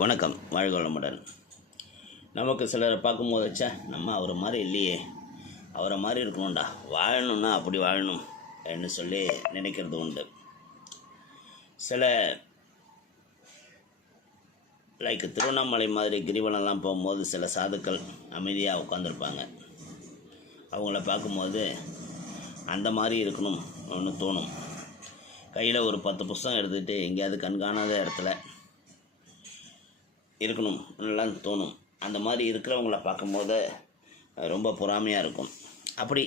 வணக்கம். வாழ்க வளமுடன். நமக்கு சிலரை பார்க்கும்போது நம்ம அவரை மாதிரி இல்லையே, அவரை மாதிரி இருக்கணும்டா, வாழணும்னா அப்படி வாழணும் என்று சொல்லி நினைக்கிறது உண்டு. சில திருவண்ணாமலை மாதிரி கிரிவலம்லாம் போகும்போது சில சாதுக்கள் அமைதியாக உட்காந்துருப்பாங்க. அவங்கள பார்க்கும்போது அந்த மாதிரி இருக்கணும் ஒன்று தோணும். கையில் ஒரு 10 புஸ்தகம் எடுத்துகிட்டு எங்கேயாவது கண்காணாத இடத்துல இருக்கணும் எல்லாம் தோணும். அந்த மாதிரி இருக்கிறவங்கள பார்க்கும்போது ரொம்ப பொறாமையாக இருக்கும். அப்படி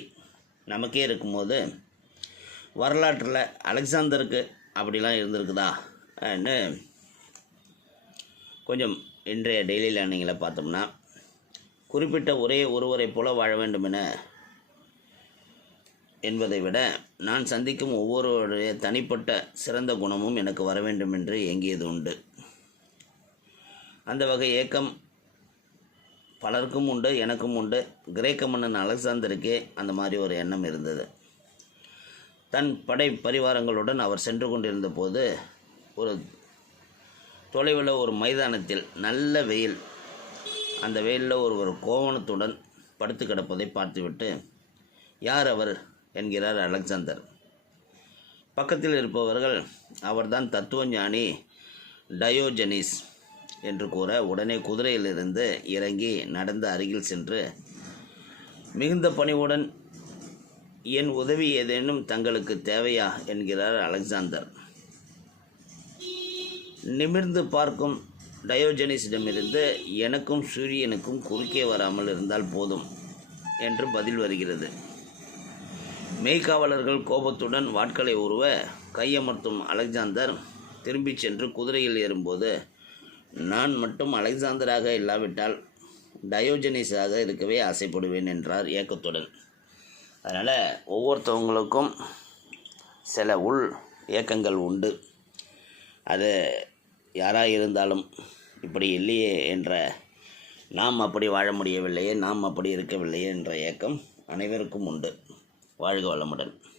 நமக்கே இருக்கும்போது வரலாற்றில் அலெக்சாந்தருக்கு அப்படிலாம் இருந்திருக்குதான்னு கொஞ்சம் இன்றைய டெய்லி லேர்னிங்கில் பார்த்தோம்னா, குறிப்பிட்ட ஒரே ஒருவரை போல வாழ வேண்டும் என்பதை விட நான் சந்திக்கும் ஒவ்வொருவருடைய தனிப்பட்ட சிறந்த குணமும் எனக்கு வர வேண்டும் என்று ஏங்கியது உண்டு. அந்த வகை ஏக்கம் பலருக்கும் உண்டு, எனக்கும் உண்டு. கிரேக்க மன்னன் அலெக்சாந்தருக்கே அந்த மாதிரி ஒரு எண்ணம் இருந்தது. தன் படை பரிவாரங்களுடன் அவர் சென்று கொண்டிருந்த போது ஒரு தொலைவில் ஒரு மைதானத்தில் நல்ல வெயில், அந்த வெயிலில் ஒரு கோவணத்துடன் படுத்து கிடப்பதை பார்த்துவிட்டு, யார் அவர் என்கிறார் அலெக்சாந்தர். பக்கத்தில் இருப்பவர்கள் அவர்தான் தத்துவஞானி டயோஜெனிஸ் என்று கூற, உடனே குதிரையிலிருந்து இறங்கி நடந்த அருகில் சென்று மிகுந்த பணிவுடன், என் உதவி ஏதேனும் தங்களுக்கு தேவையா என்கிறார் அலெக்சாந்தர். நிமிர்ந்து பார்க்கும் டயோஜெனிஸிடமிருந்து, எனக்கும் சூரியனுக்கும் குறுக்கே வராமல் இருந்தால் போதும் என்று பதில் வருகிறது. மெய்காவலர்கள் கோபத்துடன் வாட்களை உருவ கையமர்த்தும் அலெக்சாந்தர் திரும்பி சென்று குதிரையில் ஏறும்போது, நான் மட்டும் அலெக்சாந்தராக இல்லாவிட்டால் டயோஜெனிஸாக இருக்கவே ஆசைப்படுவேன் என்றார் ஏக்கத்துடன். அதனால் ஒவ்வொருத்தவங்களுக்கும் சில உள் ஏக்கங்கள் உண்டு. அது யாராக இருந்தாலும் இப்படி இல்லையே என்ற, நாம் அப்படி வாழ முடியவில்லையே, நாம் அப்படி இருக்கவில்லையே என்ற ஏக்கம் அனைவருக்கும் உண்டு. வாழ்க வளமுடன்.